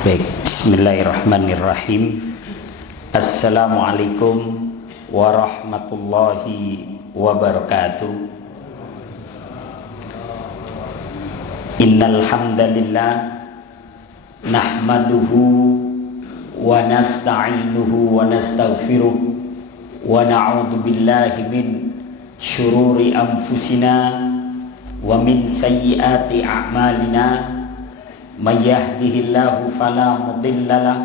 Baik, bismillahirrahmanirrahim. Assalamualaikum warahmatullahi wabarakatuh. Innal hamdalillah nahmaduhu wa nasta'inuhu wa nastaghfiruh wa na'udzu billahi min syururi anfusina wa min sayyiati a'malina. May yahdihillahu fala mudhillalah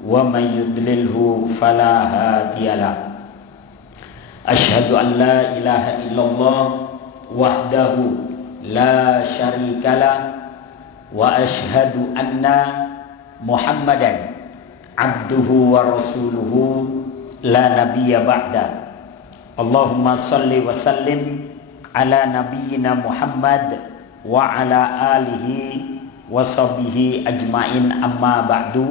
wa may yudlilhu fala hadiyalah. Asyhadu an la ilaha illallah wahdahu la syarikalah wa asyhadu anna Muhammadan abduhu wa rasuluhu la nabiyya ba'da. Allahumma salli wa sallim ala nabiyyina Muhammad wa ala alihi washabihi ajmain, amma ba'du.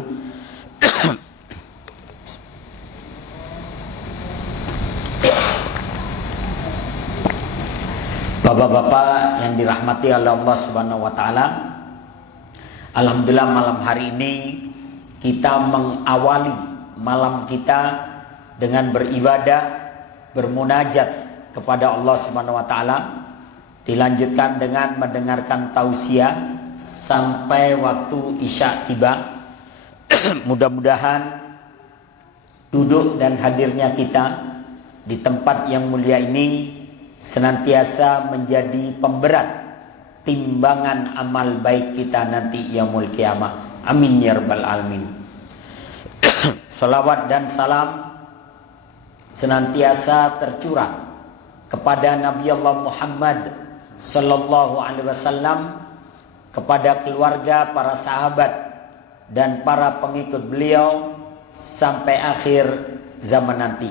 Bapak-bapak yang dirahmati oleh Allah Subhanahu wa taala, alhamdulillah malam hari ini kita mengawali malam kita dengan beribadah, bermunajat kepada Allah Subhanahu wa taala, dilanjutkan dengan mendengarkan tausiah sampai waktu Isya tiba. Mudah-mudahan duduk dan hadirnya kita di tempat yang mulia ini senantiasa menjadi pemberat timbangan amal baik kita nanti yaumul qiyamah. Amin ya rabbal alamin. Salawat dan salam senantiasa tercurah kepada Nabi Allah Muhammad sallallahu alaihi wasallam, kepada keluarga, para sahabat dan para pengikut beliau sampai akhir zaman nanti.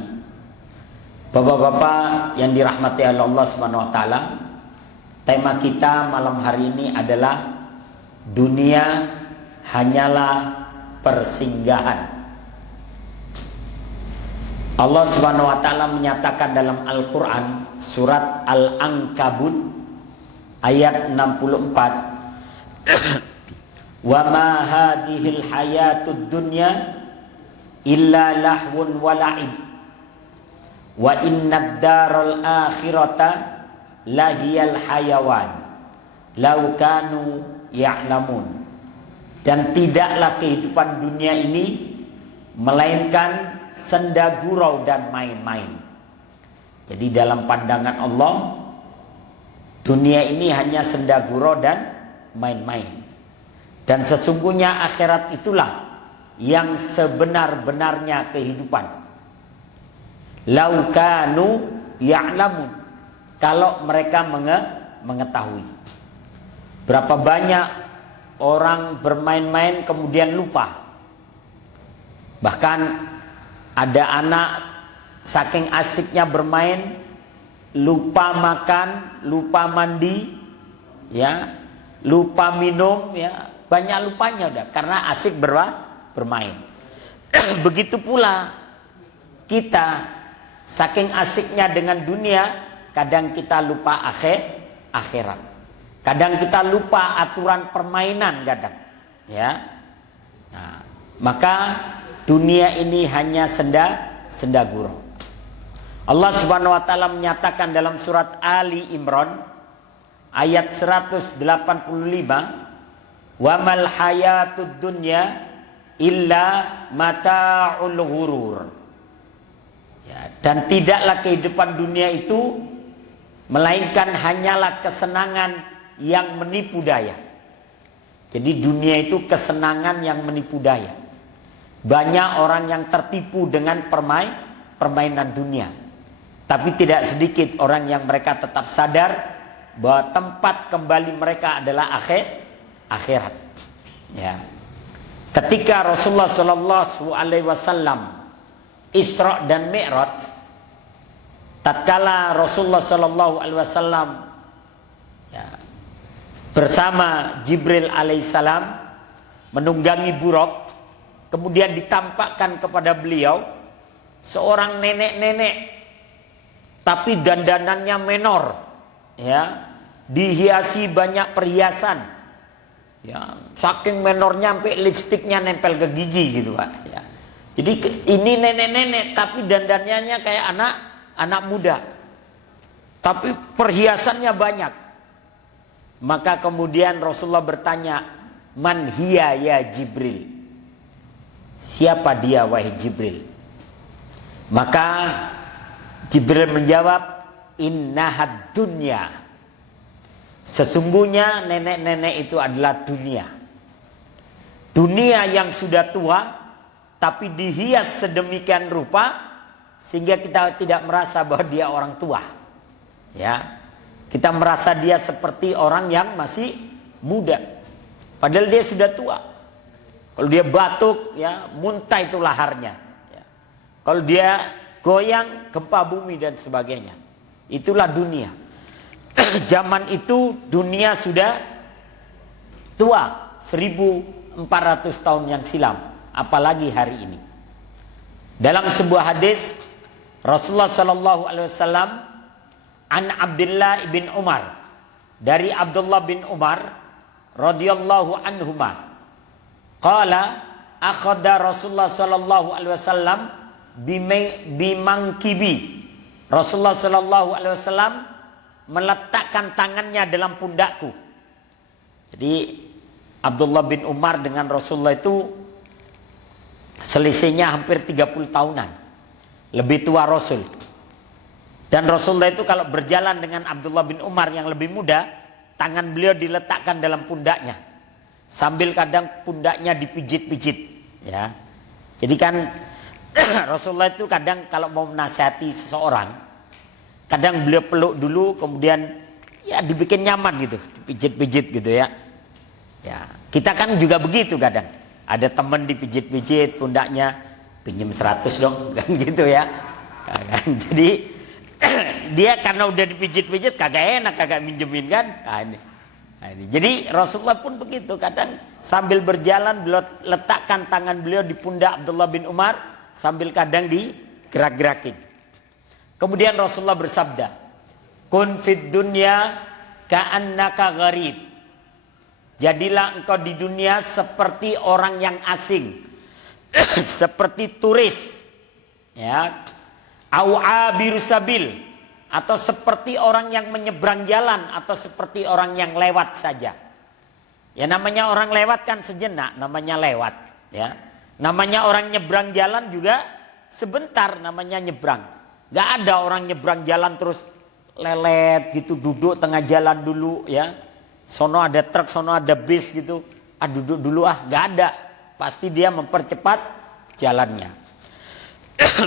Bapak-bapak yang dirahmati oleh Allah Subhanahu wa taala, tema kita malam hari ini adalah dunia hanyalah persinggahan. Allah Subhanahu wa taala menyatakan dalam Al-Qur'an surat Al-Ankabut ayat 64, wa ma hadhil hayatud dunya illa lahwun wa la'ib wa innad daral akhirata lahiyal hayawan law kanu ya'lamun. Dan tidaklah kehidupan dunia ini melainkan senda gurau dan main-main. Jadi dalam pandangan Allah, dunia ini hanya senda gurau dan main-main. Dan sesungguhnya akhirat itulah yang sebenar-benarnya kehidupan. Lau kanu ya'lamun, kalau mereka mengetahui. Berapa banyak orang bermain-main kemudian lupa. Bahkan ada anak saking asiknya bermain, lupa makan, lupa mandi, ya, lupa minum, ya, banyak lupanya udah karena asik bermain. Begitu pula kita saking asiknya dengan dunia, kadang kita lupa akhirat. Kadang kita lupa aturan permainan kadang, ya. Nah, maka dunia ini hanya senda gurau. Allah Subhanahu wa taala menyatakan dalam surat Ali Imran ayat 185, wa mal hayatud dunya illa mata'ul ghurur. Ya, dan tidaklah kehidupan dunia itu melainkan hanyalah kesenangan yang menipu daya. Jadi dunia itu kesenangan yang menipu daya. Banyak orang yang tertipu dengan permainan dunia. Tapi tidak sedikit orang yang mereka tetap sadar bahwa tempat kembali mereka adalah akhirat. Ya. Ketika Rasulullah Shallallahu Alaihi Wasallam Isra dan Mi'raj, tatkala Rasulullah Shallallahu Alaihi Wasallam ya, bersama Jibril Alaihissalam menunggangi buruk, kemudian ditampakkan kepada beliau seorang nenek-nenek, tapi dandanannya menor, ya, dihiasi banyak perhiasan, Ya, saking menornya sampai lipstiknya nempel ke gigi gitu Pak. Ya. Jadi ini nenek-nenek tapi dandannya kayak anak muda. Tapi perhiasannya banyak. Maka kemudian Rasulullah bertanya, "Man hiya ya Jibril?" Siapa dia wahai Jibril? Maka Jibril menjawab, "Innahad dunya." Sesungguhnya nenek-nenek itu adalah dunia. Dunia yang sudah tua tapi dihias sedemikian rupa sehingga kita tidak merasa bahwa dia orang tua. Ya. Kita merasa dia seperti orang yang masih muda. Padahal dia sudah tua. Kalau dia batuk, ya, muntah itu laharnya. Ya. Kalau dia goyang, gempa bumi dan sebagainya. Itulah dunia. Zaman itu dunia sudah tua, 1400 tahun yang silam, apalagi hari ini. Dalam sebuah hadis Rasulullah sallallahu alaihi wasallam an Abdullah bin Umar, dari Abdullah bin Umar radhiyallahu anhuma, qala akhadha Rasulullah sallallahu alaihi wasallam bimangkibi. Rasulullah sallallahu alaihi wasallam meletakkan tangannya dalam pundakku. Jadi Abdullah bin Umar dengan Rasulullah itu selisihnya hampir 30 tahunan. Lebih tua Rasul. Dan Rasulullah itu kalau berjalan dengan Abdullah bin Umar yang lebih muda, tangan beliau diletakkan dalam pundaknya. Sambil kadang pundaknya dipijit-pijit, ya. Jadi kan Rasulullah itu kadang kalau mau menasihati seseorang, kadang beliau peluk dulu, kemudian ya dibikin nyaman gitu, dipijit-pijit gitu ya. Ya, kita kan juga begitu kadang. Ada teman dipijit-pijit pundaknya, pinjem 100 dong, kan gitu ya. Kan? Jadi dia karena udah dipijit-pijit kagak enak, kagak minjemin kan. Nah, ini. Jadi Rasulullah pun begitu, kadang sambil berjalan beliau letakkan tangan beliau di pundak Abdullah bin Umar sambil kadang digerak-gerakin. Kemudian Rasulullah bersabda, "Kun fid dunya ka'annaka gharib." Jadilah engkau di dunia seperti orang yang asing, seperti turis, ya, au abirus sabil, atau seperti orang yang menyeberang jalan, atau seperti orang yang lewat saja. Ya, namanya orang lewat kan sejenak, namanya lewat, ya. Namanya orang nyebrang jalan juga sebentar, namanya nyebrang. Gak ada orang nyebrang jalan terus lelet gitu, duduk tengah jalan dulu, ya. Sono ada truk, sono ada bis gitu. Duduk dulu gak ada. Pasti dia mempercepat jalannya.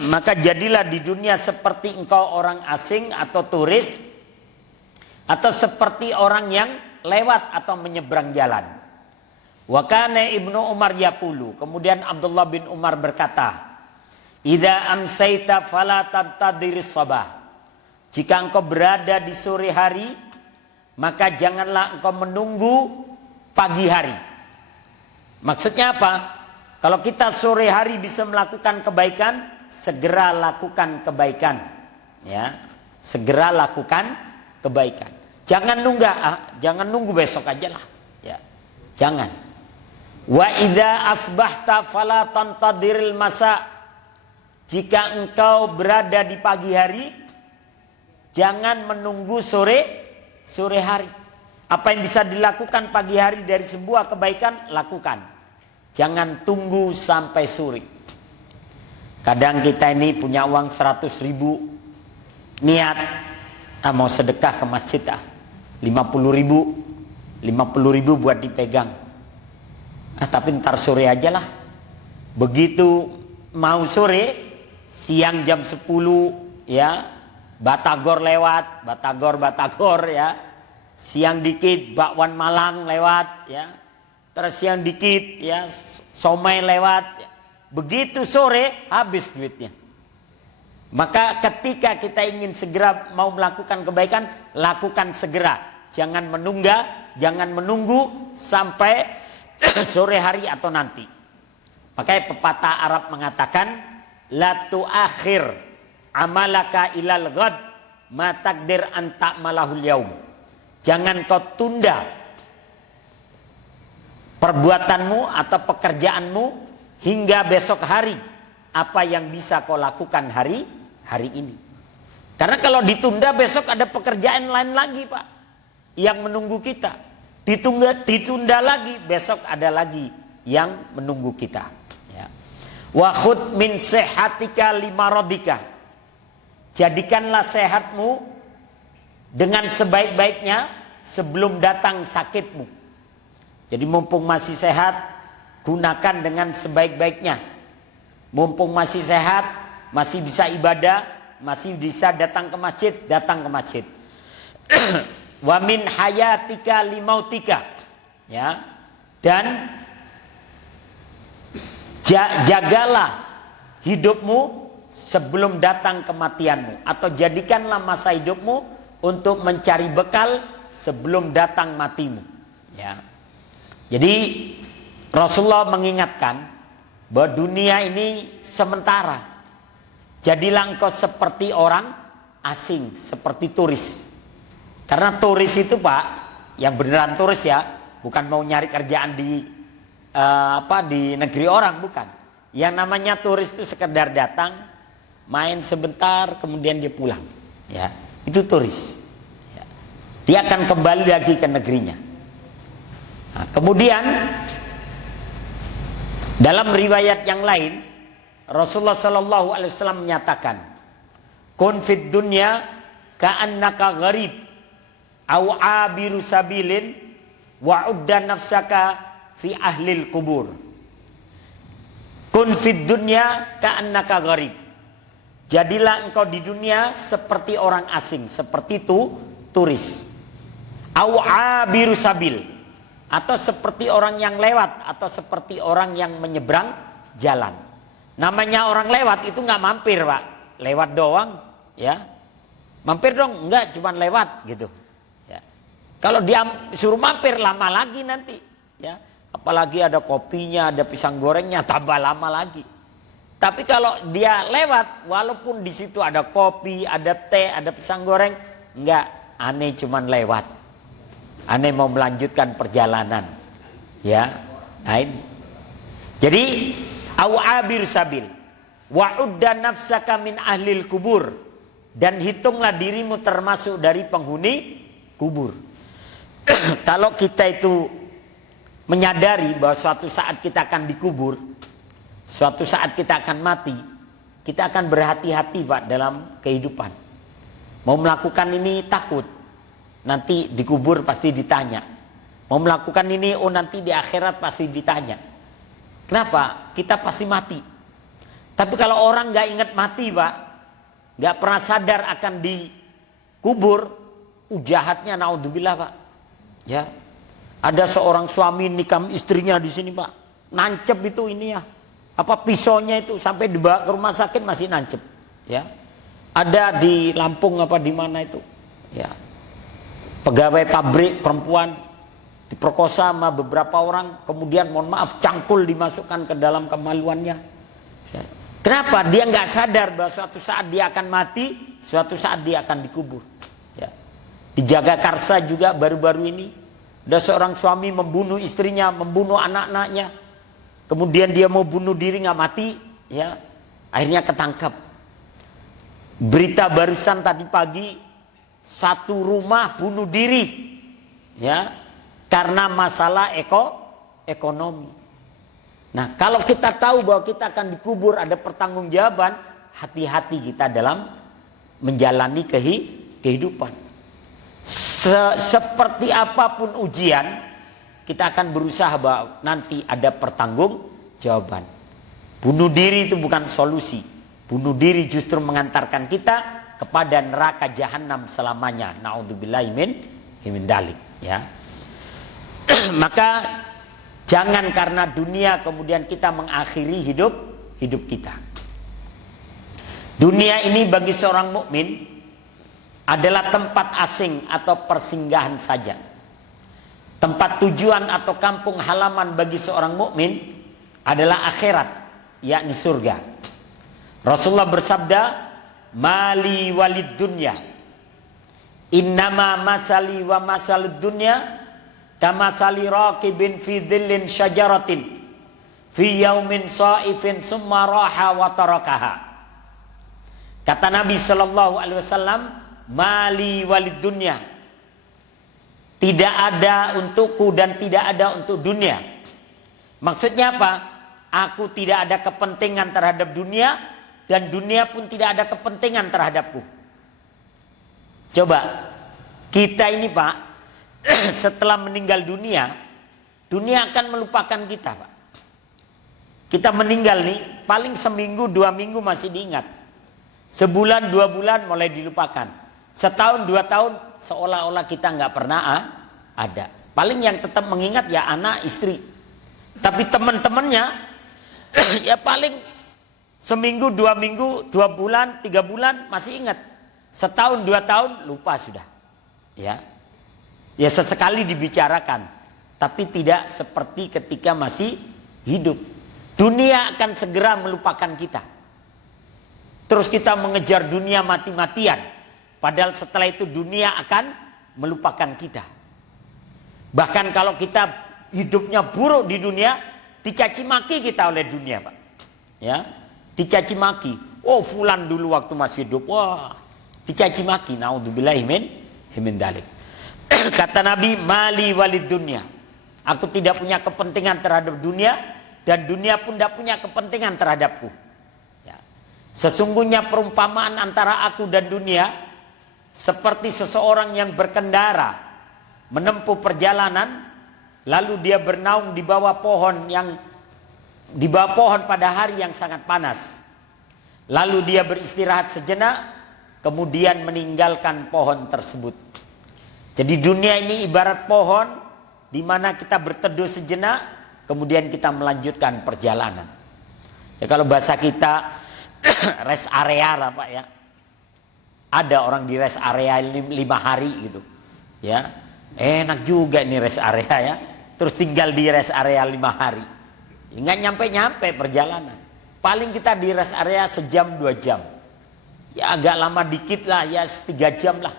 Maka jadilah di dunia seperti engkau orang asing atau turis, atau seperti orang yang lewat atau menyeberang jalan. Wa kana Ibnu Umar yaqulu, kemudian Abdullah bin Umar berkata, "Idza amsayta fala tantadhiris sabah." Jika engkau berada di sore hari, maka janganlah engkau menunggu pagi hari. Maksudnya apa? Kalau kita sore hari bisa melakukan kebaikan, segera lakukan kebaikan, ya. Segera lakukan kebaikan. Jangan nunggu besok aja lah, ya. Jangan. Wa idza asbahta fala tantadhiril masa. Jika engkau berada di pagi hari, jangan menunggu sore hari. Apa yang bisa dilakukan pagi hari dari sebuah kebaikan, lakukan. Jangan tunggu sampai sore. Kadang kita ini punya uang 100 ribu, niat mau sedekah ke masjid 50 ribu buat dipegang. Tapi ntar sore aja lah. Begitu mau sore, siang jam 10, ya, Batagor lewat, Batagor ya. Siang dikit bakwan Malang lewat, ya. Terus siang dikit, ya, somai lewat. Begitu sore habis duitnya. Maka ketika kita ingin segera mau melakukan kebaikan, lakukan segera. Jangan menunggu sampai sore hari atau nanti. Makanya pepatah Arab mengatakan, la tu'akhir amalaka ilal ghad ma takdir an ta'malahul yaum. Jangan kau tunda perbuatanmu atau pekerjaanmu hingga besok hari, apa yang bisa kau lakukan hari ini. Karena kalau ditunda besok ada pekerjaan lain lagi Pak yang menunggu kita. Ditunda lagi, besok ada lagi yang menunggu kita. Ya. Wa khudh min sehatika limaradika. Jadikanlah sehatmu dengan sebaik-baiknya sebelum datang sakitmu. Jadi mumpung masih sehat, gunakan dengan sebaik-baiknya. Mumpung masih sehat, masih bisa ibadah, masih bisa datang ke masjid, datang ke masjid. Wa min hayatika limautika. Ya. Dan jagalah hidupmu sebelum datang kematianmu, atau jadikanlah masa hidupmu untuk mencari bekal sebelum datang matimu. Ya. Jadi Rasulullah mengingatkan bahwa dunia ini sementara. Jadilah engkau seperti orang asing, seperti turis. Karena turis itu Pak, yang beneran turis ya, bukan mau nyari kerjaan di di negeri orang, bukan. Yang namanya turis itu sekedar datang, main sebentar, kemudian dia pulang. Ya, itu turis. Ya. Dia akan kembali lagi ke negerinya. Nah, kemudian dalam riwayat yang lain, Rasulullah Shallallahu Alaihi Wasallam menyatakan, "Kun fid dunya ka'annaka gharib, au abiru sabilin, wa udda nafsaka fi ahlil kubur." Kun fid dunya ka'annaka gharib. Jadilah engkau di dunia seperti orang asing, seperti itu turis. Au abiru sabil, atau seperti orang yang lewat, atau seperti orang yang menyeberang jalan. Namanya orang lewat itu nggak mampir Pak, lewat doang, ya. Mampir dong, enggak, cuman lewat gitu. Ya. Kalau dia suruh mampir lama lagi nanti, ya. Apalagi ada kopinya, ada pisang gorengnya, tambah lama lagi. Tapi kalau dia lewat, walaupun di situ ada kopi, ada teh, ada pisang goreng, enggak, aneh cuman lewat. Aneh mau melanjutkan perjalanan, ya. Nah ini. Jadi au abir sabil, wa udda nafsaka min ahlil kubur, dan hitunglah dirimu termasuk dari penghuni kubur. Kalau kita itu menyadari bahwa suatu saat kita akan dikubur, suatu saat kita akan mati, kita akan berhati-hati Pak dalam kehidupan. Mau melakukan ini takut, nanti dikubur pasti ditanya. Mau melakukan ini, oh nanti di akhirat pasti ditanya. Kenapa? Kita pasti mati. Tapi kalau orang nggak ingat mati Pak, nggak pernah sadar akan dikubur, jahatnya naudzubillah Pak. Ya, ada seorang suami nikam istrinya di sini Pak, nancep itu ini ya, apa pisaunya itu sampai dibawa ke rumah sakit masih nancep. Ya, ada di Lampung apa di mana itu, ya, pegawai pabrik perempuan diperkosa sama beberapa orang, kemudian mohon maaf cangkul dimasukkan ke dalam kemaluannya. Ya. Kenapa? Dia nggak sadar bahwa suatu saat dia akan mati, suatu saat dia akan dikubur. Ya. Di Jagakarsa juga baru-baru ini ada seorang suami membunuh istrinya, membunuh anak-anaknya, kemudian dia mau bunuh diri nggak mati, ya, akhirnya ketangkap. Berita barusan tadi pagi, satu rumah bunuh diri, ya, karena masalah ekonomi. Nah, kalau kita tahu bahwa kita akan dikubur, ada pertanggungjawaban, hati-hati kita dalam menjalani kehidupan. Seperti apapun ujian, kita akan berusaha bahwa nanti ada pertanggungjawaban. Bunuh diri itu bukan solusi. Bunuh diri justru mengantarkan kita kepada neraka jahanam selamanya. Naudzubillahi min dalik, ya. Maka jangan karena dunia kemudian kita mengakhiri hidup kita. Dunia ini bagi seorang mukmin adalah tempat asing atau persinggahan saja. Tempat tujuan atau kampung halaman bagi seorang mukmin adalah akhirat, yakni surga. Rasulullah bersabda, "Mali walid dunya, innama masali wa masalud dunya kamatsali raqibin fi dhillin syajaratin fi yaumin sha'ifin summa raha wa tarakaha. Kata Nabi sallallahu alaihi wasallam, mali walid dunya. Tidak ada untukku dan tidak ada untuk dunia. Maksudnya apa? Aku tidak ada kepentingan terhadap dunia dan dunia pun tidak ada kepentingan terhadapku. Coba kita ini Pak, setelah meninggal dunia, dunia akan melupakan kita Pak. Kita meninggal nih, paling seminggu 2 minggu masih diingat. Sebulan 2 bulan mulai dilupakan. Setahun 2 tahun seolah-olah kita nggak pernah ada. Paling yang tetap mengingat ya anak istri. Tapi teman-temannya ya paling seminggu 2 minggu 2 bulan 3 bulan masih ingat. Setahun 2 tahun lupa sudah. Ya sesekali dibicarakan, tapi tidak seperti ketika masih hidup. Dunia akan segera melupakan kita. Terus kita mengejar dunia mati-matian, padahal setelah itu dunia akan melupakan kita. Bahkan kalau kita hidupnya buruk di dunia, dicaci maki kita oleh dunia Pak. Ya, dicaci maki. Oh fulan dulu waktu masih hidup, wah dicaci maki. Naudzubillahi min dalik. Kata Nabi, mali walid dunya. Aku tidak punya kepentingan terhadap dunia dan dunia pun tidak punya kepentingan terhadapku. Ya. Sesungguhnya perumpamaan antara aku dan dunia seperti seseorang yang berkendara menempuh perjalanan, lalu dia bernaung di bawah pohon pada hari yang sangat panas. Lalu dia beristirahat sejenak, kemudian meninggalkan pohon tersebut. Jadi dunia ini ibarat pohon di mana kita berteduh sejenak, kemudian kita melanjutkan perjalanan. Ya kalau bahasa kita rest area lah Pak ya. Ada orang di rest area 5 hari gitu. Ya, enak juga ini rest area ya. Terus tinggal di rest area 5 hari. Nggak nyampe-nyampe perjalanan. Paling kita di rest area sejam 2 jam. Ya agak lama dikit lah ya 3 jam lah.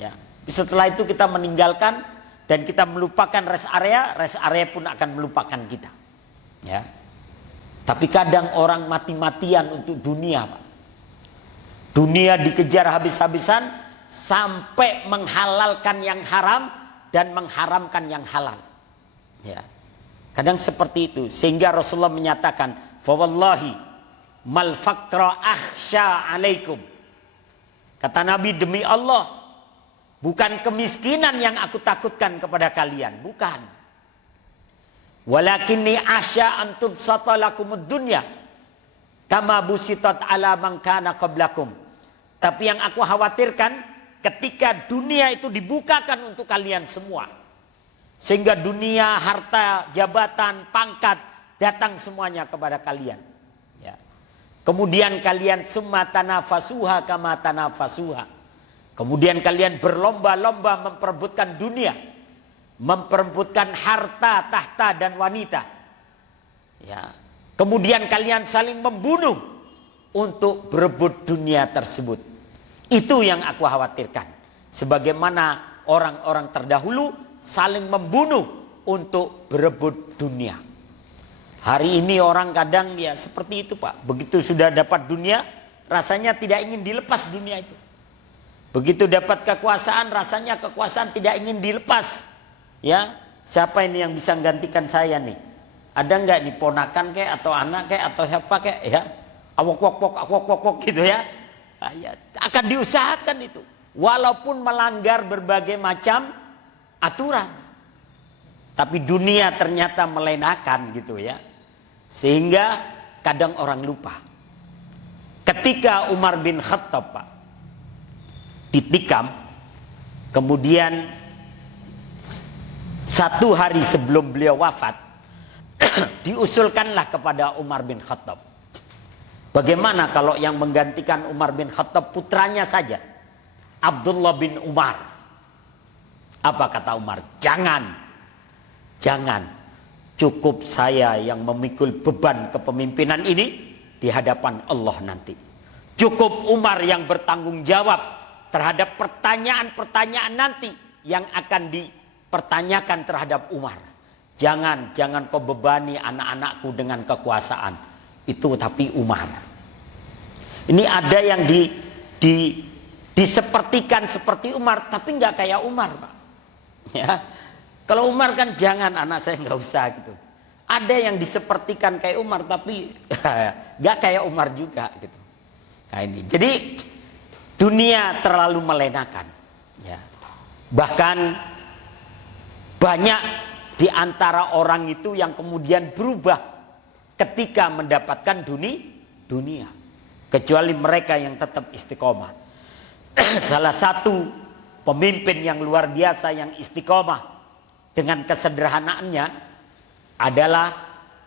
Ya. Setelah itu kita meninggalkan dan kita melupakan rest area pun akan melupakan kita. Ya. Tapi kadang orang mati-matian untuk dunia, Pak. Dunia dikejar habis-habisan sampai menghalalkan yang haram dan mengharamkan yang halal. Ya. Kadang seperti itu sehingga Rasulullah menyatakan, "Fa wallahi mal faqra akhsha alaikum." Kata Nabi, demi Allah, bukan kemiskinan yang aku takutkan kepada kalian, bukan. Walakinni asya an tubsata lakumud dunya kama busitat ala man kana qablakum. Tapi yang aku khawatirkan ketika dunia itu dibukakan untuk kalian semua. Sehingga dunia, harta, jabatan, pangkat datang semuanya kepada kalian. Ya. Kemudian kalian summa tanafasuha kama tanafasuha. Kemudian kalian berlomba-lomba memperebutkan dunia, memperebutkan harta, tahta dan wanita. Ya. Kemudian kalian saling membunuh untuk berebut dunia tersebut. Itu yang aku khawatirkan. Sebagaimana orang-orang terdahulu saling membunuh untuk berebut dunia. Hari ini orang kadang ya seperti itu Pak. Begitu sudah dapat dunia, rasanya tidak ingin dilepas dunia itu. Begitu dapat kekuasaan, rasanya kekuasaan tidak ingin dilepas. Ya, siapa ini yang bisa menggantikan saya nih? Ada nggak nih ponakan kayak atau anak kayak atau siapa kayak ya? Awok gitu ya. Nah, ya. Akan diusahakan itu. Walaupun melanggar berbagai macam aturan. Tapi dunia ternyata melenakan gitu ya. Sehingga kadang orang lupa. Ketika Umar bin Khattab Pak ditikam, kemudian 1 hari sebelum beliau wafat diusulkanlah kepada Umar bin Khattab, bagaimana kalau yang menggantikan Umar bin Khattab putranya saja, Abdullah bin Umar. Apa kata Umar? Jangan, cukup saya yang memikul beban kepemimpinan ini di hadapan Allah nanti. Cukup Umar yang bertanggung jawab terhadap pertanyaan-pertanyaan nanti yang akan pertanyakan terhadap Umar. Jangan kau bebani anak-anakku dengan kekuasaan. Itu tapi Umar. Ini ada yang disepertikan seperti Umar, tapi nggak kayak Umar, Pak. Ya, kalau Umar kan jangan anak saya nggak usah gitu. Ada yang disepertikan kayak Umar, tapi nggak kayak Umar juga gitu. Nah ini, jadi dunia terlalu melenakan. Ya. Bahkan banyak di antara orang itu yang kemudian berubah ketika mendapatkan dunia. Kecuali mereka yang tetap istiqomah. Salah satu pemimpin yang luar biasa yang istiqomah dengan kesederhanaannya adalah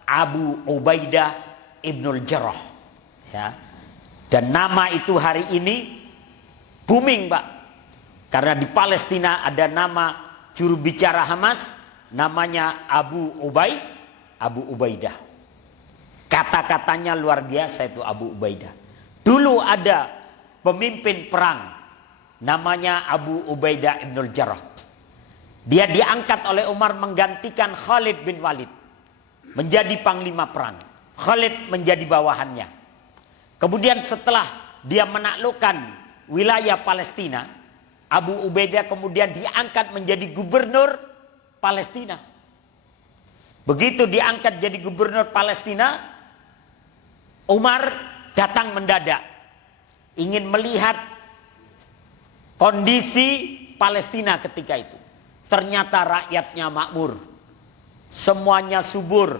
Abu Ubaidah Ibnul Jarrah. Ya. Dan nama itu hari ini booming, Pak. Karena di Palestina ada nama juru bicara Hamas, namanya Abu Ubaidah. Kata-katanya luar biasa itu Abu Ubaidah. Dulu ada pemimpin perang namanya Abu Ubaidah Ibnul Jarrah. Dia diangkat oleh Umar menggantikan Khalid bin Walid menjadi panglima perang. Khalid menjadi bawahannya. Kemudian setelah dia menaklukkan wilayah Palestina, Abu Ubaidah kemudian diangkat menjadi gubernur Palestina. Begitu diangkat jadi gubernur Palestina, Umar datang mendadak. Ingin melihat kondisi Palestina ketika itu. Ternyata rakyatnya makmur. Semuanya subur.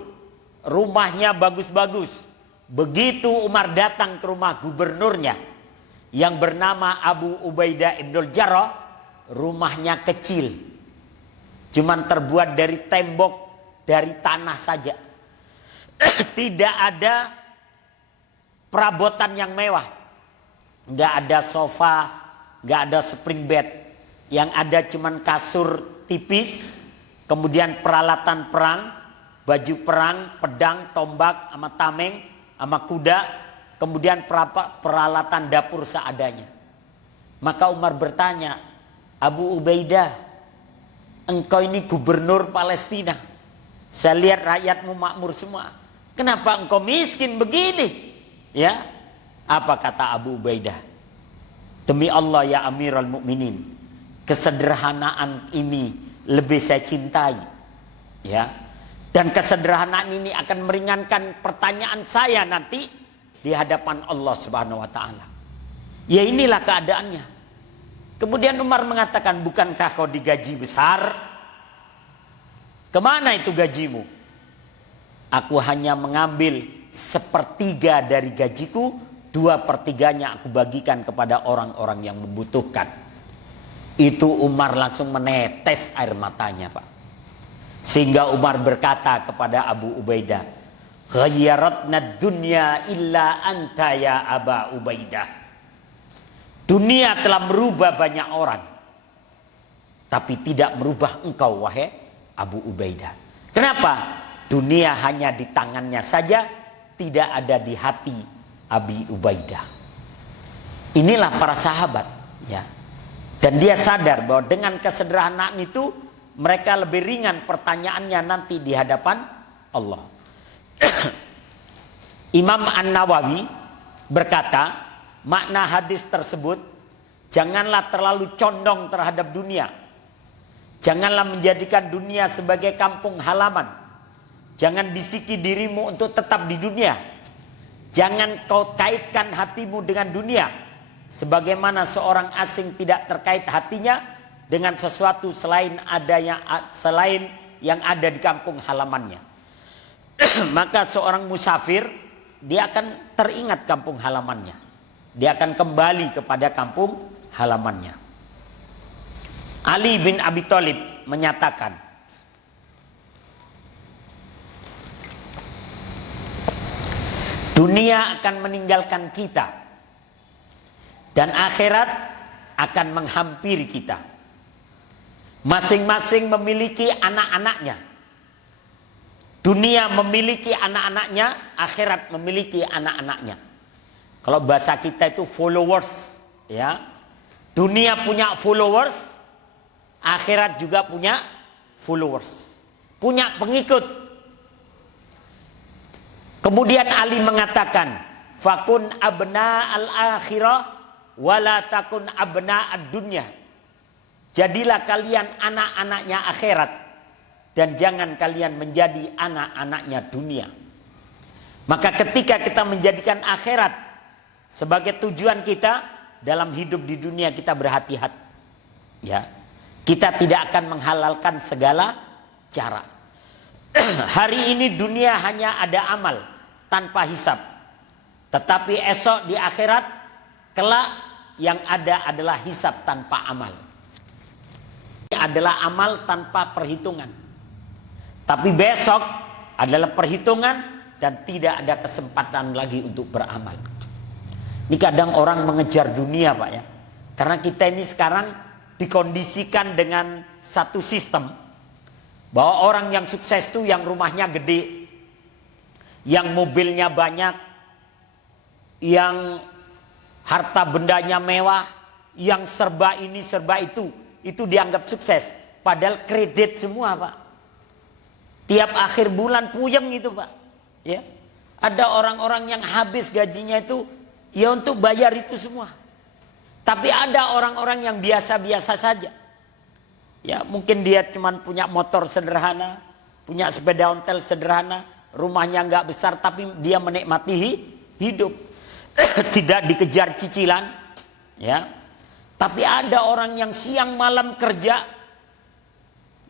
Rumahnya bagus-bagus. Begitu Umar datang ke rumah gubernurnya yang bernama Abu Ubaidah Ibnul Jarrah, rumahnya kecil. Cuman terbuat dari tembok, dari tanah saja. Tidak ada perabotan yang mewah. Nggak ada sofa, nggak ada spring bed. Yang ada cuman kasur tipis, kemudian peralatan perang, baju perang, pedang, tombak, sama tameng, sama kuda, kemudian peralatan dapur seadanya. Maka Umar bertanya, Abu Ubaidah, engkau ini gubernur Palestina. Saya lihat rakyatmu makmur semua. Kenapa engkau miskin begini? Ya, apa kata Abu Ubaidah? Demi Allah ya Amirul Mukminin, kesederhanaan ini lebih saya cintai. Ya. Dan kesederhanaan ini akan meringankan pertanyaan saya nanti di hadapan Allah Subhanahu wa taala. Ya inilah keadaannya. Kemudian Umar mengatakan, bukankah kau digaji besar? Kemana itu gajimu? Aku hanya mengambil 1/3 dari gajiku, 2/3-nya aku bagikan kepada orang-orang yang membutuhkan. Itu Umar langsung menetes air matanya, Pak. Sehingga Umar berkata kepada Abu Ubaidah, "Ghayyaratna dunya illa anta ya Aba Ubaidah." Dunia telah merubah banyak orang, tapi tidak merubah engkau, wahai Abu Ubaidah. Kenapa? Dunia hanya di tangannya saja, tidak ada di hati Abi Ubaidah. Inilah para sahabat, ya. Dan dia sadar bahwa dengan kesederhanaan itu mereka lebih ringan pertanyaannya nanti di hadapan Allah. Imam An-Nawawi berkata, makna hadis tersebut, janganlah terlalu condong terhadap dunia. Janganlah menjadikan dunia sebagai kampung halaman. Jangan bisiki dirimu untuk tetap di dunia. Jangan kau kaitkan hatimu dengan dunia. Sebagaimana seorang asing tidak terkait hatinya dengan sesuatu selain yang ada di kampung halamannya. Maka seorang musafir, dia akan teringat kampung halamannya. Dia akan kembali kepada kampung halamannya. Ali bin Abi Thalib menyatakan, dunia akan meninggalkan kita dan akhirat akan menghampiri kita. Masing-masing memiliki anak-anaknya. Dunia memiliki anak-anaknya, akhirat memiliki anak-anaknya. Kalau bahasa kita itu followers, ya. Dunia punya followers, akhirat juga punya followers, punya pengikut. Kemudian Ali mengatakan, fakun abna al-akhirah wala takun abna ad-dunya. Jadilah kalian anak-anaknya akhirat dan jangan kalian menjadi anak-anaknya dunia. Maka ketika kita menjadikan akhirat sebagai tujuan kita dalam hidup di dunia, kita berhati-hati. Ya, kita tidak akan menghalalkan segala cara. Hari ini dunia hanya ada amal tanpa hisab. Tetapi esok di akhirat kelak yang ada adalah hisab tanpa amal. Ini adalah amal tanpa perhitungan. Tapi besok adalah perhitungan dan tidak ada kesempatan lagi untuk beramal. Ini kadang orang mengejar dunia, Pak, ya. Karena kita ini sekarang dikondisikan dengan satu sistem bahwa orang yang sukses itu yang rumahnya gede, yang mobilnya banyak, yang harta bendanya mewah, yang serba ini serba itu dianggap sukses. Padahal kredit semua, Pak. Tiap akhir bulan puyeng gitu, Pak. Ya, ada orang-orang yang habis gajinya itu ya untuk bayar itu semua. Tapi ada orang-orang yang biasa-biasa saja. Ya, mungkin dia cuma punya motor sederhana, punya sepeda ontel sederhana, rumahnya nggak besar, tapi dia menikmati hidup. Tidak dikejar cicilan, ya. Tapi ada orang yang siang malam kerja,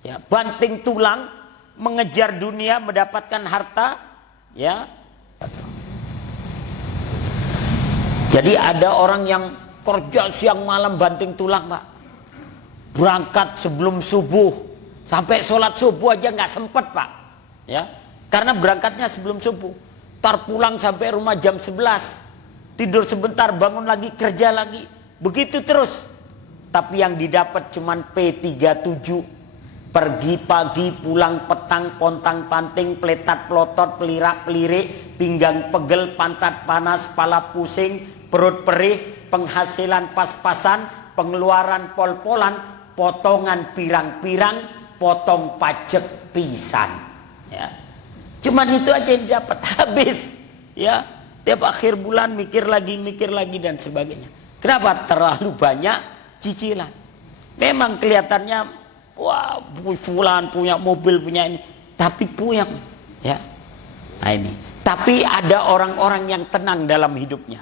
ya, banting tulang, mengejar dunia, mendapatkan harta, ya. Jadi ada orang yang kerja siang malam banting tulang, Pak. Berangkat sebelum subuh, sampai sholat subuh aja nggak sempet, Pak. Ya, karena berangkatnya sebelum subuh. Tar pulang sampai rumah jam 11. Tidur sebentar, bangun lagi, kerja lagi. Begitu terus. Tapi yang didapat cuman P37. Pergi pagi, pulang petang, pontang panting, peletat pelotot, pelirak pelirik, pinggang pegel, pantat panas, kepala pusing, perut perih, penghasilan pas-pasan, pengeluaran pol-polan, potongan pirang-pirang, potong pajak pisan. Ya. Cuman itu aja yang dapat, habis. Ya, tiap akhir bulan mikir lagi dan sebagainya. Kenapa? Terlalu banyak cicilan. Memang kelihatannya wah, fulan punya mobil, punya ini, tapi puyeng, ya. Nah ini. Tapi ada orang-orang yang tenang dalam hidupnya.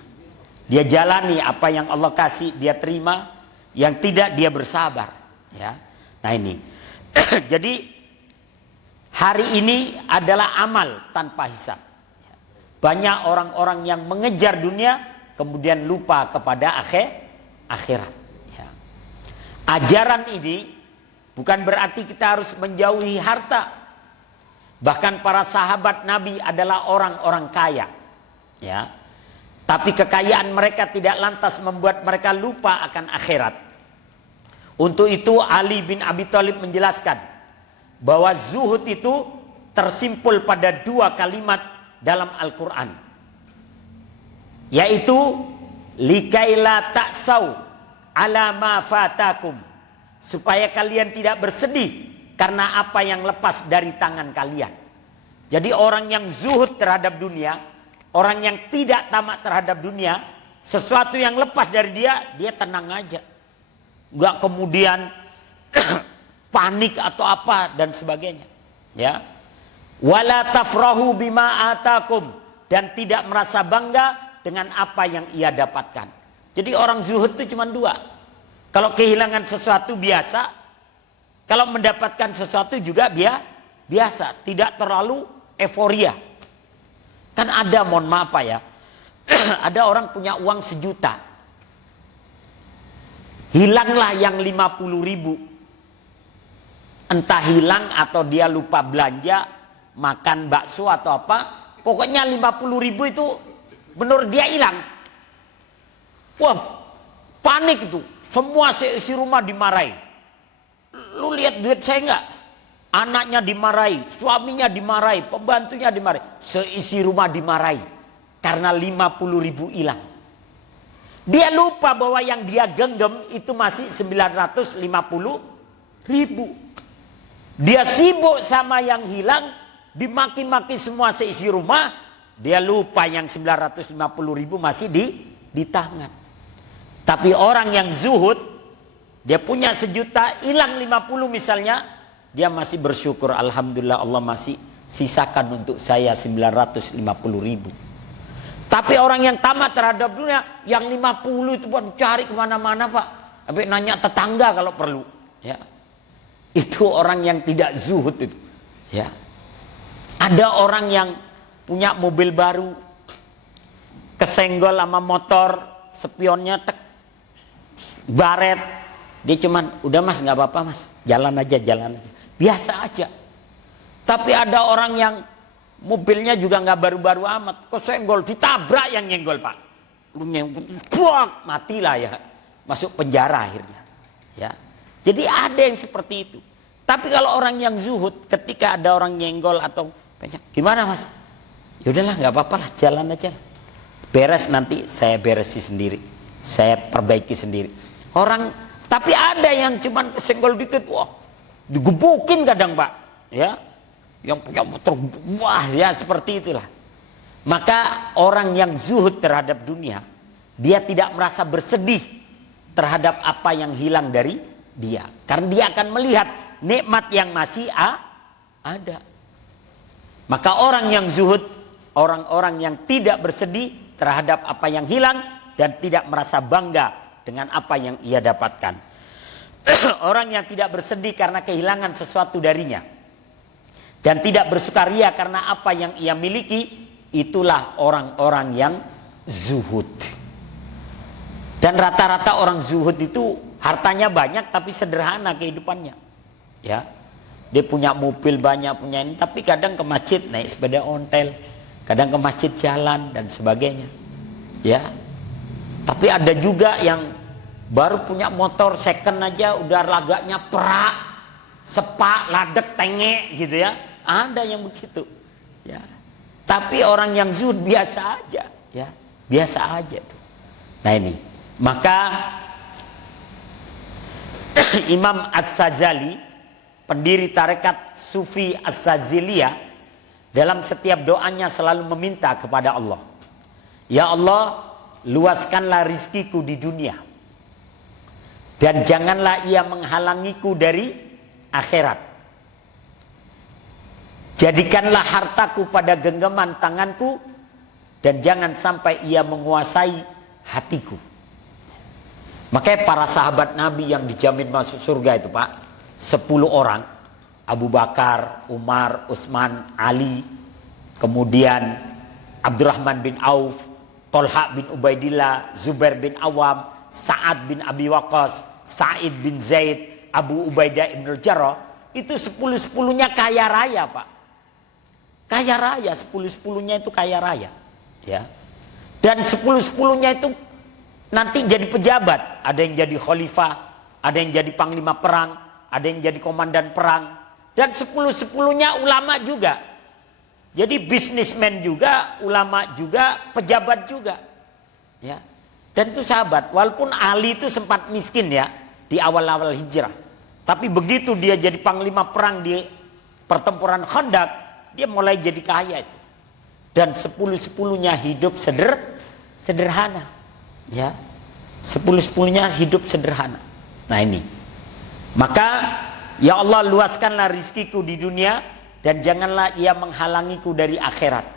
Dia jalani apa yang Allah kasih, dia terima. Yang tidak, dia bersabar, ya. Nah ini. Jadi hari ini adalah amal tanpa hisab. Banyak orang-orang yang mengejar dunia kemudian lupa kepada akhirat. Ya. Ajaran ini bukan berarti kita harus menjauhi harta. Bahkan para sahabat Nabi adalah orang-orang kaya. Ya. Tapi kekayaan mereka tidak lantas membuat mereka lupa akan akhirat. Untuk itu Ali bin Abi Thalib menjelaskan bahwa zuhud itu tersimpul pada dua kalimat dalam Al-Quran. Yaitu likaila ta'sau ala ma fatakum. Supaya kalian tidak bersedih karena apa yang lepas dari tangan kalian. Jadi orang yang zuhud terhadap dunia, orang yang tidak tamak terhadap dunia, sesuatu yang lepas dari dia, dia tenang aja. Enggak kemudian panik atau apa dan sebagainya. Ya. Wala tafrahu bima atakum, dan tidak merasa bangga dengan apa yang ia dapatkan. Jadi orang zuhud itu cuma dua. Kalau kehilangan sesuatu biasa, kalau mendapatkan sesuatu juga biasa, tidak terlalu euforia. Kan ada, mohon maaf ya, ada orang punya uang 1 juta, hilanglah yang 50.000, entah hilang atau dia lupa belanja, makan bakso atau apa, pokoknya 50.000 itu menurut dia hilang. Wah, panik itu. Semua seisi rumah dimarahi. Lu lihat duit saya enggak? Anaknya dimarahi, suaminya dimarahi, pembantunya dimarahi. Seisi rumah dimarahi. Karena 50.000 hilang. Dia lupa bahwa yang dia genggam itu masih 950.000. Dia sibuk sama yang hilang, dimaki-maki semua seisi rumah, dia lupa yang 950.000 masih di tangan. Tapi orang yang zuhud, dia punya 1 juta, hilang 50 misalnya, dia masih bersyukur, alhamdulillah Allah masih sisakan untuk saya 950.000. Tapi orang yang tamat terhadap dunia, yang 50 itu buat cari kemana-mana Pak, sampai nanya tetangga kalau perlu. Ya, itu orang yang tidak zuhud itu. Ya, ada orang yang punya mobil baru, kesenggol sama motor, spionnya tek, baret, dia cuman udah mas nggak apa-apa mas, jalan aja, biasa aja. Tapi ada orang yang mobilnya juga nggak baru-baru amat, kesenggol, ditabrak yang nyenggol Pak, buak, matilah ya, masuk penjara akhirnya. Ya, jadi ada yang seperti itu. Tapi kalau orang yang zuhud, ketika ada orang nyenggol atau gimana mas? Yaudahlah nggak apa-apa lah, jalan aja. Beres nanti saya beresi sendiri, saya perbaiki sendiri. Orang, tapi ada yang cuman kesenggol dikit, wah, digebukin kadang Pak, ya, yang punya motor, wah ya seperti itulah. Maka orang yang zuhud terhadap dunia, dia tidak merasa bersedih terhadap apa yang hilang dari dia, karena dia akan melihat nikmat yang masih ada. Maka orang yang zuhud, orang-orang yang tidak bersedih terhadap apa yang hilang dan tidak merasa bangga dengan apa yang ia dapatkan. Orang yang tidak bersedih karena kehilangan sesuatu darinya dan tidak bersukaria karena apa yang ia miliki, itulah orang-orang yang zuhud. Dan rata-rata orang zuhud itu hartanya banyak tapi sederhana kehidupannya. Ya, dia punya mobil banyak, punya ini, tapi kadang ke masjid naik sepeda ontel, kadang ke masjid jalan dan sebagainya. Ya, tapi ada juga yang baru punya motor second aja udah laganya perak, sepak, ladek, tengek gitu ya. Ada yang begitu. Ya, tapi orang yang zuhud biasa aja, ya, biasa aja tuh. Nah ini, maka Imam As-Sazali, pendiri tarekat Sufi As-Saziliyah, dalam setiap doanya selalu meminta kepada Allah, ya Allah, luaskanlah rizkiku di dunia dan janganlah ia menghalangiku dari akhirat. Jadikanlah hartaku pada genggaman tanganku dan jangan sampai ia menguasai hatiku. Makanya para sahabat Nabi yang dijamin masuk surga itu Pak, 10 orang, Abu Bakar, Umar, Utsman, Ali, kemudian Abdurrahman bin Auf, Tolha bin Ubaidillah, Zubair bin Awam, Sa'ad bin Abi Waqqas, Sa'id bin Zaid, Abu Ubaidah ibn al-Jarrah, itu 10-10-nya kaya raya Pak. Kaya raya, 10-10-nya itu kaya raya. Ya. Dan 10-10-nya itu nanti jadi pejabat. Ada yang jadi khalifah, ada yang jadi panglima perang, ada yang jadi komandan perang. Dan 10-10-nya ulama juga. Jadi bisnismen juga, ulama juga, pejabat juga. Ya. Dan itu sahabat, walaupun Ali itu sempat miskin ya di awal-awal hijrah. Tapi begitu dia jadi panglima perang di pertempuran Khandaq, dia mulai jadi kaya itu. Dan 10-10-nya hidup sederhana. Ya. 10-10-nya hidup sederhana. Nah ini. Maka ya Allah, luaskanlah rizkiku di dunia dan janganlah ia menghalangiku dari akhirat.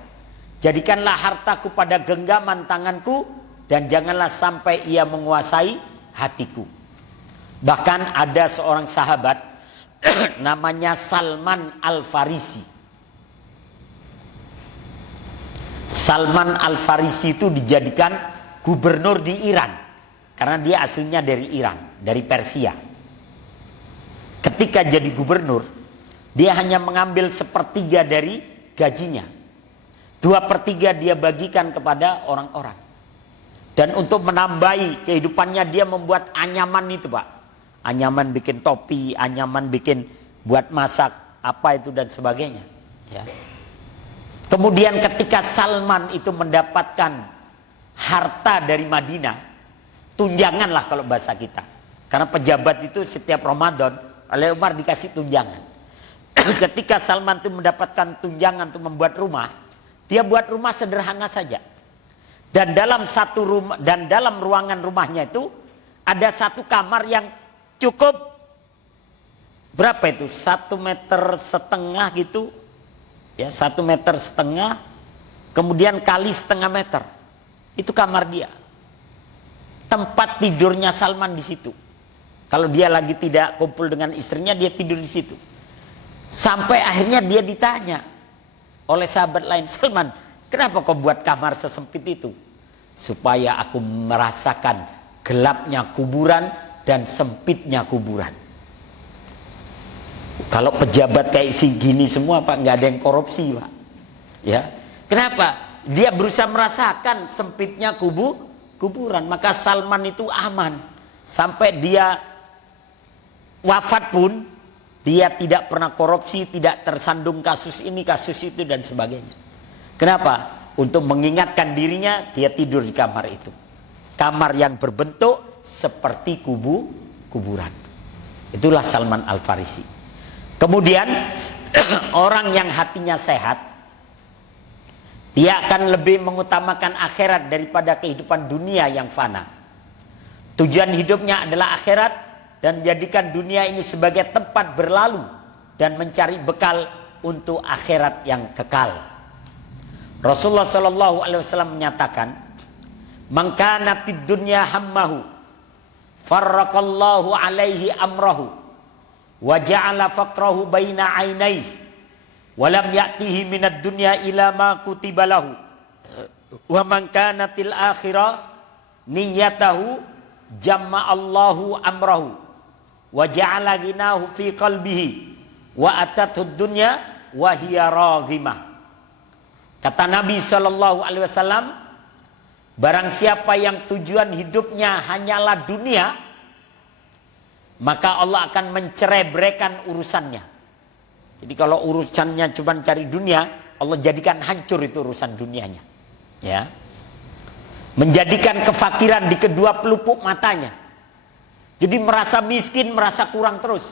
Jadikanlah hartaku pada genggaman tanganku dan janganlah sampai ia menguasai hatiku. Bahkan ada seorang sahabat namanya Salman Al-Farisi. Salman Al-Farisi itu dijadikan gubernur di Iran karena dia aslinya dari Iran, dari Persia. Ketika jadi gubernur, dia hanya mengambil 1/3 dari gajinya. 2/3 dia bagikan kepada orang-orang. Dan untuk menambahi kehidupannya dia membuat anyaman itu Pak. Anyaman bikin topi, anyaman bikin buat masak, apa itu dan sebagainya. Ya. Kemudian ketika Salman itu mendapatkan harta dari Madinah, tunjangan lah kalau bahasa kita. Karena pejabat itu setiap Ramadan oleh Umar dikasih tunjangan. ketika Salman itu mendapatkan tunjangan untuk membuat rumah, dia buat rumah sederhana saja. Dan dalam satu rumah, dan dalam ruangan rumahnya itu ada satu kamar yang cukup berapa itu? 1,5 meter gitu. Ya, 1,5 meter. Kemudian kali 0,5 meter. Itu kamar dia. Tempat tidurnya Salman di situ. Kalau dia lagi tidak kumpul dengan istrinya, dia tidur di situ. Sampai akhirnya dia ditanya oleh sahabat lain, Salman, kenapa kau buat kamar sesempit itu? Supaya aku merasakan gelapnya kuburan dan sempitnya kuburan. Kalau pejabat kayak gini semua, Pak, nggak ada yang korupsi, Pak. Ya, kenapa? Dia berusaha merasakan sempitnya kuburan. Maka Salman itu aman sampai dia wafat pun dia tidak pernah korupsi, tidak tersandung kasus ini, kasus itu dan sebagainya. Kenapa? Untuk mengingatkan dirinya, dia tidur di kamar itu. Kamar yang berbentuk seperti kuburan. Itulah Salman Al-Farisi. Kemudian orang yang hatinya sehat, dia akan lebih mengutamakan akhirat daripada kehidupan dunia yang fana. Tujuan hidupnya adalah akhirat dan menjadikan dunia ini sebagai tempat berlalu dan mencari bekal untuk akhirat yang kekal. Rasulullah SAW menyatakan, "Man kana fid dunya hammahu, farraqallahu alaihi amrahu, wa ja'ala faqrahu baina 'ainaihi, wa lam ya'tihi minad dunya ila ma kutiba lahu. Wa man kana til akhirah niyyatahu, jamma'allahu amrahu, wa ja'ala ghinahu fi qalbihi, wa atathu dunya wa hiya raghimah." Kata Nabi SAW, barang siapa yang tujuan hidupnya hanyalah dunia, maka Allah akan mencerai-beraikan urusannya. Jadi kalau urusannya cuma cari dunia, Allah jadikan hancur itu urusan dunianya. Ya, menjadikan kefakiran di kedua pelupuk matanya. Jadi merasa miskin, merasa kurang terus.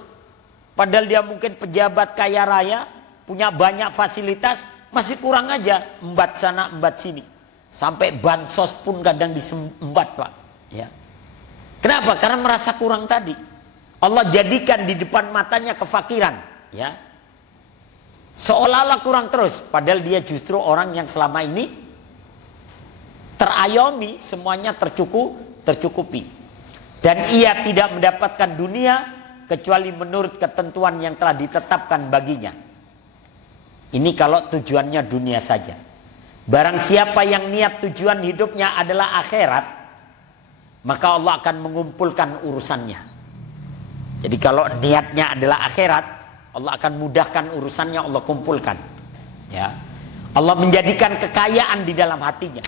Padahal dia mungkin pejabat kaya raya, punya banyak fasilitas, masih kurang aja, embat sana, embat sini. Sampai bansos pun kadang disembat, Pak. Ya. Kenapa? Karena merasa kurang tadi. Allah jadikan di depan matanya kefakiran. Ya. Seolah-olah kurang terus. Padahal dia justru orang yang selama ini terayomi, semuanya tercukupi. Dan ia tidak mendapatkan dunia kecuali menurut ketentuan yang telah ditetapkan baginya. Ini kalau tujuannya dunia saja. Barang siapa yang niat tujuan hidupnya adalah akhirat, maka Allah akan mengumpulkan urusannya. Jadi kalau niatnya adalah akhirat, Allah akan mudahkan urusannya, Allah kumpulkan. Ya. Allah menjadikan kekayaan di dalam hatinya.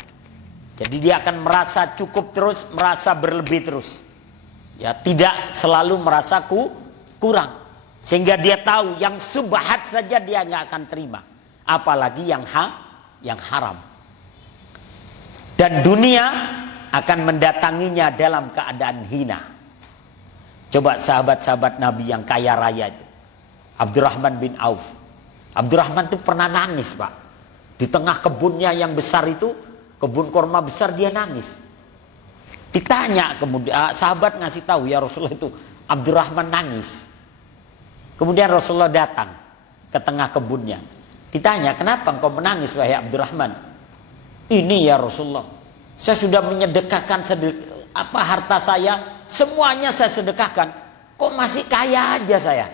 Jadi dia akan merasa cukup terus, merasa berlebih terus. Ya, tidak selalu merasa kurang. Sehingga dia tahu yang subhat saja dia nggak akan terima, apalagi yang haram. Dan dunia akan mendatanginya dalam keadaan hina. Coba sahabat-sahabat Nabi yang kaya raya itu, Abdurrahman bin Auf. Abdurrahman itu pernah nangis, Pak. Di tengah kebunnya yang besar itu, kebun korma besar, dia nangis. Ditanya kemudian sahabat ngasih tahu, ya Rasulullah, itu Abdurrahman nangis. Kemudian Rasulullah datang ke tengah kebunnya. Ditanya, kenapa engkau menangis wahai Abdurrahman? Ini ya Rasulullah, saya sudah menyedekahkan harta saya, semuanya saya sedekahkan. Kok masih kaya aja saya?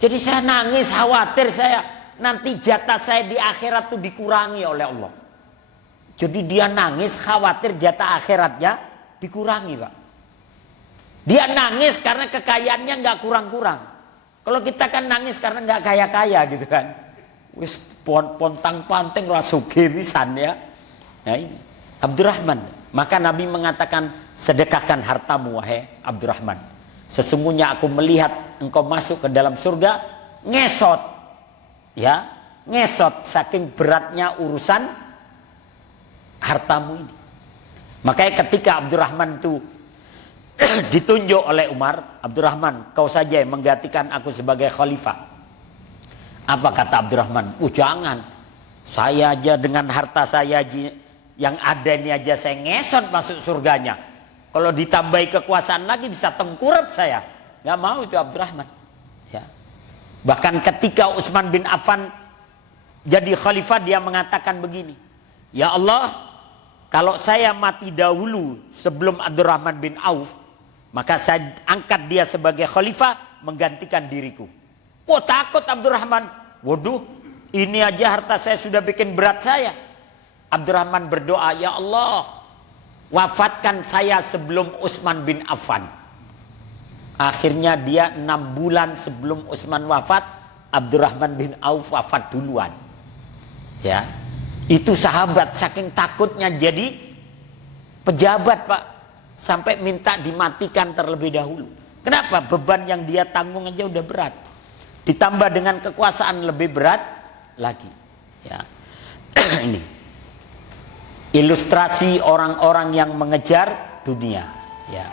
Jadi saya nangis, khawatir saya nanti jatah saya di akhirat itu dikurangi oleh Allah. Jadi dia nangis, khawatir jatah akhiratnya dikurangi, Pak. Dia nangis karena kekayaannya nggak kurang-kurang. Kalau kita kan nangis karena nggak kaya-kaya gitu kan. Wis pontang-panting rasuge pisan ya. Nah ini Abdurrahman. Maka Nabi mengatakan, sedekahkan hartamu wahai Abdurrahman. Sesungguhnya aku melihat engkau masuk ke dalam surga ngesot. Ya, ngesot saking beratnya urusan hartamu ini. Makanya ketika Abdurrahman itu ditunjuk oleh Umar, Abdurrahman, kau saja yang menggantikan aku sebagai khalifah. Apa kata Abdurrahman? Jangan. Saya aja dengan harta saya yang ada ini aja saya ngesot masuk surganya. Kalau ditambahi kekuasaan lagi bisa tengkurap saya. Gak mau itu Abdurrahman. Ya. Bahkan ketika Utsman bin Affan jadi khalifah, dia mengatakan begini. Ya Allah, kalau saya mati dahulu sebelum Abdurrahman bin Auf, maka saya angkat dia sebagai khalifah menggantikan diriku. Wah, takut Abdurrahman. Waduh, ini aja harta saya sudah bikin berat saya. Abdurrahman berdoa, ya Allah, wafatkan saya sebelum Utsman bin Affan. Akhirnya dia 6 bulan sebelum Utsman wafat, Abdurrahman bin Auf wafat duluan. Ya, itu sahabat saking takutnya jadi pejabat, Pak, sampai minta dimatikan terlebih dahulu. Kenapa? Beban yang dia tanggung aja udah berat. Ditambah dengan kekuasaan lebih berat lagi. Ya. Ini ilustrasi orang-orang yang mengejar dunia. Ya.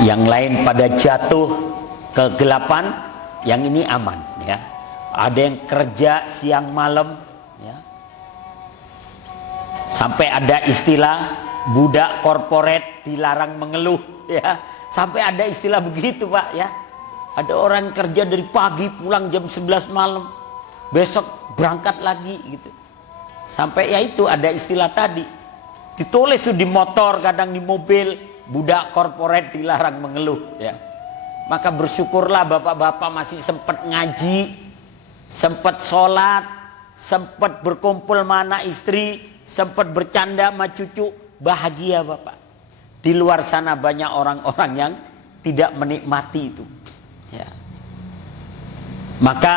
Yang lain pada jatuh kegelapan, yang ini aman, ya. Ada yang kerja siang malam, ya. Sampai ada istilah budak korporat dilarang mengeluh, ya. Sampai ada istilah begitu, Pak, ya. Ada orang kerja dari pagi pulang jam 11 malam, besok berangkat lagi gitu. Sampai ya itu ada istilah tadi. Ditulis tuh di motor, kadang di mobil, budak korporat dilarang mengeluh, ya. Maka bersyukurlah bapak-bapak masih sempat ngaji, sempat sholat, sempat berkumpul sama anak istri, sempat bercanda sama cucu. Bahagia bapak. Di luar sana banyak orang-orang yang tidak menikmati itu, ya. Maka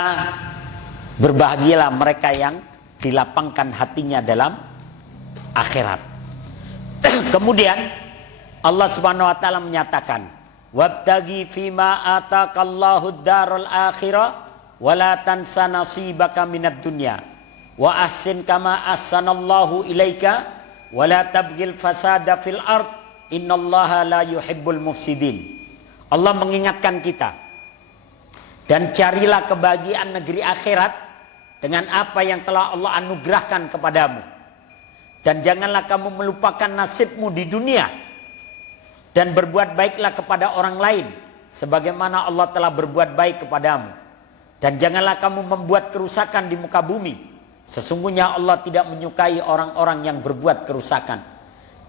berbahagialah mereka yang dilapangkan hatinya dalam akhirat. Kemudian Allah Subhanahu wa taala menyatakan, "Wabtaghi fima ataqallahu ad-darul akhirah wa la tansa nasibaka minad dunya wa ahsin kama ahsanallahu ilaika wa la tabghil fasada fil ard innallaha la yuhibbul mufsidin." Allah mengingatkan kita, dan carilah kebahagiaan negeri akhirat dengan apa yang telah Allah anugerahkan kepadamu, dan janganlah kamu melupakan nasibmu di dunia, dan berbuat baiklah kepada orang lain sebagaimana Allah telah berbuat baik kepadamu. Dan janganlah kamu membuat kerusakan di muka bumi. Sesungguhnya Allah tidak menyukai orang-orang yang berbuat kerusakan.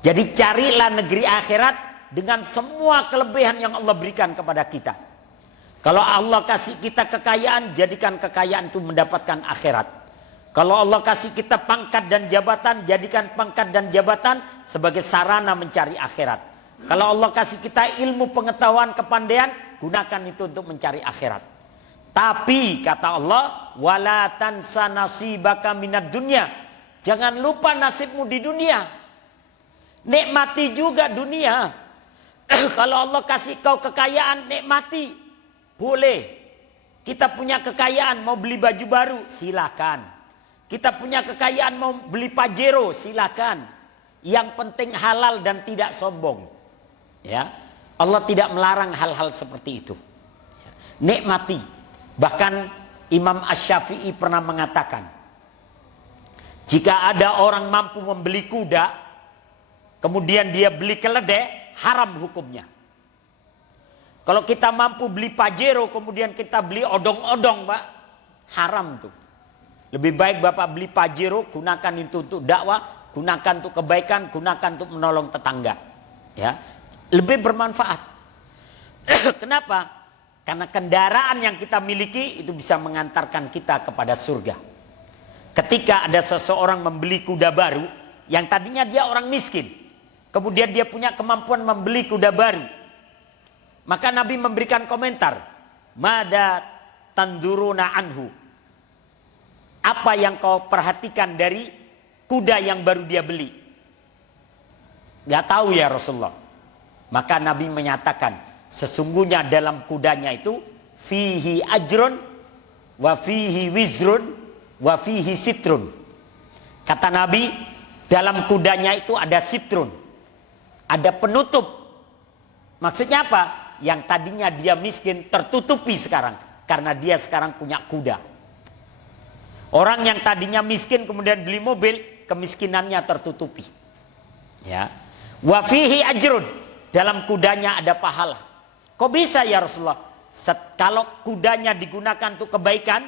Jadi carilah negeri akhirat dengan semua kelebihan yang Allah berikan kepada kita. Kalau Allah kasih kita kekayaan, jadikan kekayaan itu mendapatkan akhirat. Kalau Allah kasih kita pangkat dan jabatan, jadikan pangkat dan jabatan sebagai sarana mencari akhirat. Kalau Allah kasih kita ilmu, pengetahuan, kepandaian, gunakan itu untuk mencari akhirat. Tapi kata Allah, wala tansa nasibaka minad dunya. Jangan lupa nasibmu di dunia. Nikmati juga dunia. Kalau Allah kasih kau kekayaan, nikmati. Boleh. Kita punya kekayaan, mau beli baju baru, silakan. Kita punya kekayaan, mau beli Pajero, silakan. Yang penting halal dan tidak sombong. Ya, Allah tidak melarang hal-hal seperti itu. Nikmati. Bahkan Imam Asy-Syafi'i pernah mengatakan, jika ada orang mampu membeli kuda, kemudian dia beli keledai, haram hukumnya. Kalau kita mampu beli Pajero, kemudian kita beli odong-odong, Pak, haram tuh. Lebih baik Bapak beli Pajero, gunakan itu untuk dakwah, gunakan untuk kebaikan, gunakan untuk menolong tetangga. Ya. Lebih bermanfaat. Kenapa? Karena kendaraan yang kita miliki itu bisa mengantarkan kita kepada surga. Ketika ada seseorang membeli kuda baru, yang tadinya dia orang miskin, kemudian dia punya kemampuan membeli kuda baru, maka Nabi memberikan komentar, "Mada tanduruna anhu?" Apa yang kau perhatikan dari kuda yang baru dia beli. Gak tahu ya Rasulullah. Maka Nabi menyatakan, sesungguhnya dalam kudanya itu fihi ajrun wa fihi wizrun wa fihi sitrun. Kata Nabi, dalam kudanya itu ada sitrun, ada penutup. Maksudnya apa? Yang tadinya dia miskin tertutupi sekarang karena dia sekarang punya kuda. Orang yang tadinya miskin kemudian beli mobil, kemiskinannya tertutupi. Ya. Wa fihi ajrun, dalam kudanya ada pahala. Kok bisa ya Rasulullah? Kalau kudanya digunakan untuk kebaikan,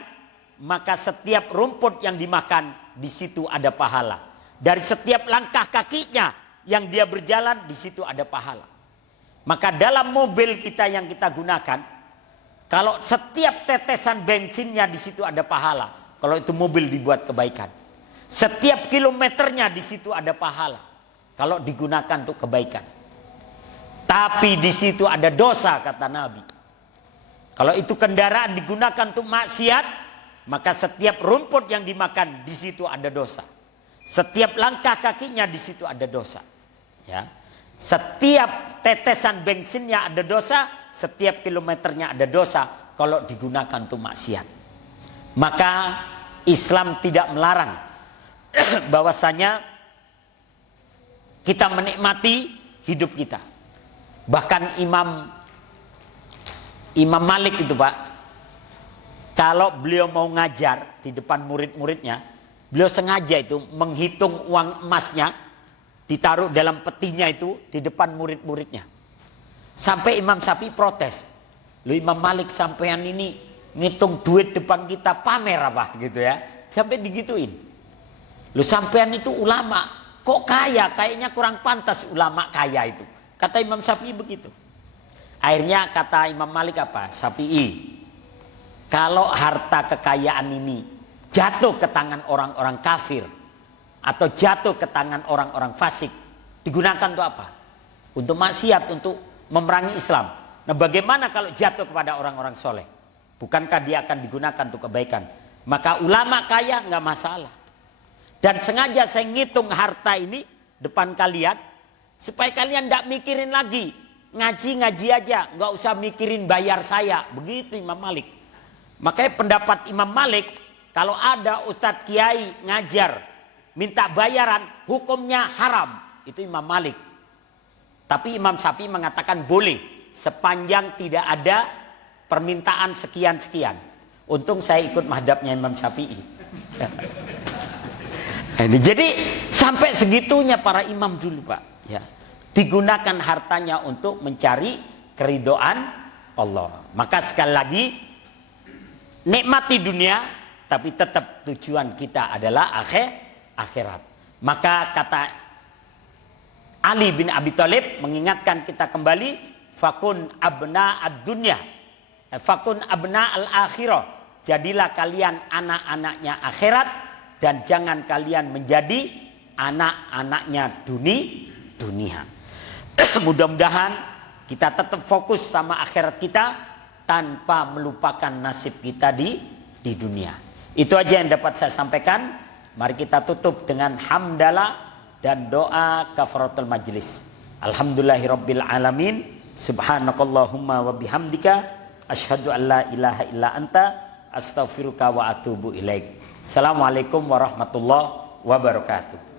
maka setiap rumput yang dimakan di situ ada pahala. Dari setiap langkah kakinya yang dia berjalan, di situ ada pahala. Maka dalam mobil kita yang kita gunakan, kalau setiap tetesan bensinnya di situ ada pahala. Kalau itu mobil dibuat kebaikan. Setiap kilometernya di situ ada pahala. Kalau digunakan untuk kebaikan. Tapi di situ ada dosa, kata Nabi. Kalau itu kendaraan digunakan untuk maksiat, maka setiap rumput yang dimakan di situ ada dosa. Setiap langkah kakinya di situ ada dosa. Ya. Setiap tetesan bensinnya ada dosa, setiap kilometernya ada dosa kalau digunakan untuk maksiat. Maka Islam tidak melarang bahwasanya kita menikmati hidup kita. Bahkan Imam Malik itu Pak, kalau beliau mau ngajar di depan murid-muridnya, beliau sengaja itu menghitung uang emasnya, ditaruh dalam petinya itu di depan murid-muridnya. Sampai Imam Syafi'i protes. Loh Imam Malik sampean ini ngitung duit depan kita pamer apa gitu ya. Sampai digituin. Loh sampean itu ulama, kok kaya? Kayaknya kurang pantas ulama kaya itu. Kata Imam Syafi'i begitu. Akhirnya kata Imam Malik apa? Syafi'i, kalau harta kekayaan ini jatuh ke tangan orang-orang kafir atau jatuh ke tangan orang-orang fasik, digunakan untuk apa? Untuk maksiat, untuk memerangi Islam. Nah bagaimana kalau jatuh kepada orang-orang soleh? Bukankah dia akan digunakan untuk kebaikan? Maka ulama kaya nggak masalah. Dan sengaja saya ngitung harta ini depan kalian, supaya kalian tidak mikirin lagi. Ngaji-ngaji aja, nggak usah mikirin bayar saya. Begitu Imam Malik. Makanya pendapat Imam Malik, kalau ada Ustadz Kiai ngajar, minta bayaran, hukumnya haram. Itu Imam Malik. Tapi Imam Syafi'i mengatakan boleh, sepanjang tidak ada permintaan sekian-sekian. Untung saya ikut madhabnya Imam Syafi'i. Jadi sampai segitunya para imam dulu Pak. Ya. Digunakan hartanya untuk mencari keridhaan Allah. Maka sekali lagi, nikmati dunia, tapi tetap tujuan kita adalah akhirat. Maka kata Ali bin Abi Thalib mengingatkan kita kembali, fakun abna ad-dunya, fakun abna al-akhirah. Jadilah kalian anak-anaknya akhirat dan jangan kalian menjadi anak-anaknya dunia. Mudah-mudahan kita tetap fokus sama akhirat kita tanpa melupakan nasib kita di dunia. Itu aja yang dapat saya sampaikan. Mari kita tutup dengan hamdalah dan doa kafaratul majlis. Alhamdulillahirabbil alamin. Subhanakallahumma wa bihamdika asyhadu an la ilaha illa anta astaghfiruka wa atubu ilaik. Assalamualaikum warahmatullahi wabarakatuh.